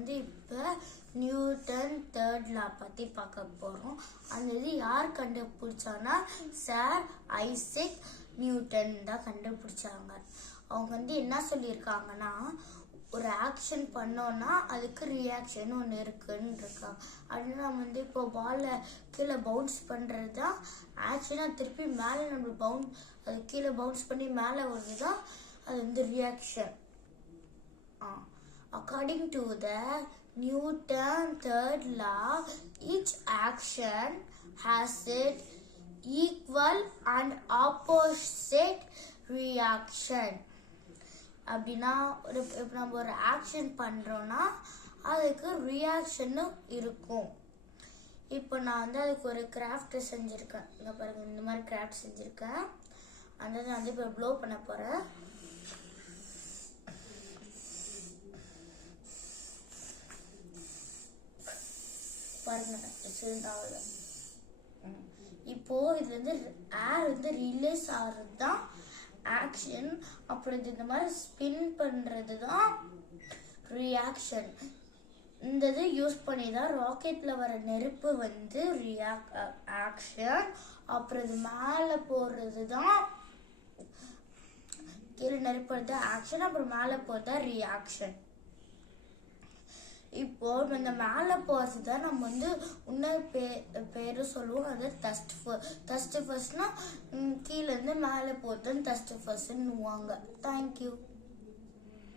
வந்து இப்போ Newton third law பற்றி பார்க்க போகிறோம். அந்த இது யார் கண்டுபிடிச்சாங்கன்னா சார் ஐசக் நியூட்டன் தான் கண்டுபிடிச்சாங்க. அவங்க வந்து என்ன சொல்லியிருக்காங்கன்னா, ஒரு ஆக்ஷன் பண்ணோன்னா அதுக்கு ரியாக்ஷன் ஒன்று இருக்குன்னு இருக்காங்க. அப்படின்னா நம்ம வந்து இப்போ பாலை கீழே பவுன்ஸ் பண்ணுறது தான் ஆக்ஷனாக, திருப்பி மேலே நம்ம அது கீழே பவுன்ஸ் பண்ணி மேலே வருது தான் அது வந்து reaction. According to the Newton third law, each action has its equal and opposite reaction. அப்படின்னா இப்போ நம்ம ஒரு ஆக்ஷன் பண்ணுறோன்னா அதுக்கு ரியாக்ஷனும் இருக்கும். இப்போ நான் வந்து அதுக்கு ஒரு கிராஃப்ட் செஞ்சுருக்கேன். இங்கே பாருங்கள், இந்த மாதிரி கிராஃப்ட் செஞ்சுருக்கேன். அந்த நான் வந்து இப்போ ப்ளோ பண்ண போகிறேன். பாருங்க, இப்போ இதுல இருந்து ஏர் வந்து ரிலீஸ் ஆகிறது தான் ஆக்ஷன். அப்புறம் இந்த மாதிரி ஸ்பின் பண்றது தான் ரியாக்ஷன். இந்த இது யூஸ் பண்ணி தான் ராக்கெட்ல வர நெருப்பு வந்து ஆக்ஷன். அப்புறம் இது மேலே போடுறது தான், கீழே நெருப்பு ஆக்ஷன், அப்புறம் மேலே போறது தான் ரியாக்ஷன். இப்போ இந்த மேலே போகிறது தான் நம்ம வந்து இன்னொரு பேரு சொல்லுவோம், அது தஸ்ட் ஃபர்ஸ்ட்னா கீழேருந்து மேலே போகிறது தஸ்ட் ஃபர்ஸ்ட்னுவாங்க. தேங்க்யூ.